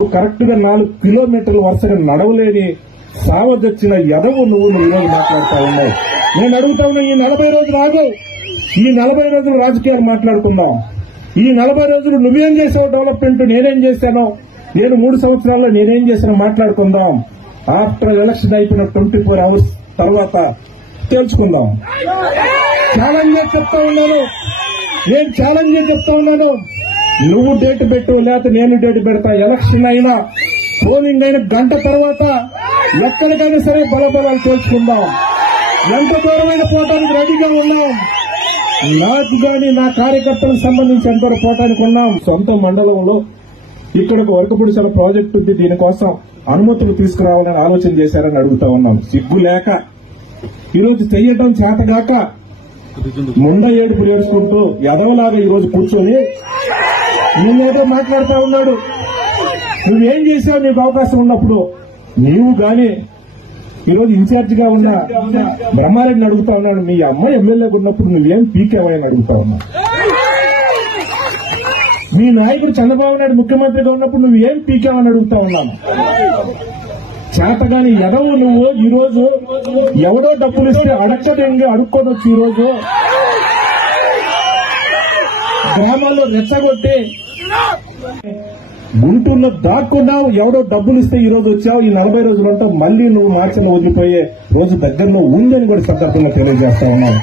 Correct గా 4 కిలోమీటర్ల వరుసగా నడవలేని సావదొచ్చిన ఎదవు నువ్వు ఈరోజు మాట్లాడుతా ఉన్నావు. నేను అడుగుతా ఉన్నా, ఈ 40 రోజులు ఆగు. ఈ 40 రోజులు రాజకీయాలు మాట్లాడుకుందాం. ఈ 40 రోజులు నువ్వేం చేసావు డెవలప్మెంట్, నేనేం చేశాను, నేను 3 సంవత్సరాల్లో నేనేం చేశానో మాట్లాడుకుందాం. ఆఫ్టర్ ఎలక్షన్ అయిపోయిన 24 అవర్స్ తర్వాత తెలుసుకుందాం. ఛాలెంజ్ చెప్తా ఉన్నాను, నేను ఛాలెంజ్ చెప్తా ఉన్నాను. నువ్వు డేట్ పెట్టు, లేకపోతే నేను డేట్ పెడతా. ఎలక్షన్ అయినా పోలింగ్ అయిన గంట తర్వాత ఎక్కడికైనా సరే బలబలాలు తెలుసుకుందాం. ఎంత దూరమైన పోవటానికి రెడీగా ఉన్నాం. నాకు గాని నా కార్యకర్తలకు సంబంధించి ఎంత పోవటానికి ఉన్నాం. సొంత మండలంలో ఇక్కడ ఒక వర్కపుడిసల ప్రాజెక్టు ఉంది, దీనికోసం అనుమతులు తీసుకురావాలని ఆలోచన చేశారని అడుగుతా ఉన్నాం. సిగ్గు లేక ఈరోజు చెయ్యటం చేతగాక ముండ ఏడుపులు ఏడుచుకుంటూ ఎదవలాగా ఈరోజు కూర్చొని నువ్వేదో మాట్లాడుతా ఉన్నాడు. నువ్వేం చేశావు నీకు అవకాశం ఉన్నప్పుడు? నీవు గాని ఈరోజు ఇన్ఛార్జ్ గా ఉన్న బ్రహ్మారెడ్డిని అడుగుతా ఉన్నాడు, మీ అమ్మాయి ఎమ్మెల్యేగా ఉన్నప్పుడు నువ్వేం పీకేవని అడుగుతా ఉన్నావు. మీ నాయకుడు చంద్రబాబు నాయుడు ముఖ్యమంత్రిగా ఉన్నప్పుడు నువ్వేం పీకేవని అడుగుతా ఉన్నాను. చేతగాని ఎదవు నువ్వు. ఈరోజు ఎవడో డబ్బులు ఇస్తే అడక్కదంగా అడుక్కొని వచ్చి ఈరోజు గ్రామాల్లో రెచ్చగొట్టి గుంటూరులో దాక్కున్నావు. ఎవడో డబ్బులు ఇస్తే ఈ రోజు వచ్చావు. ఈ 40 రోజులంతా మళ్లీ నువ్వు మార్చిన వదిలిపోయే రోజు దగ్గరలో ఉందని కూడా సందర్భంగా తెలియజేస్తా ఉన్నావు.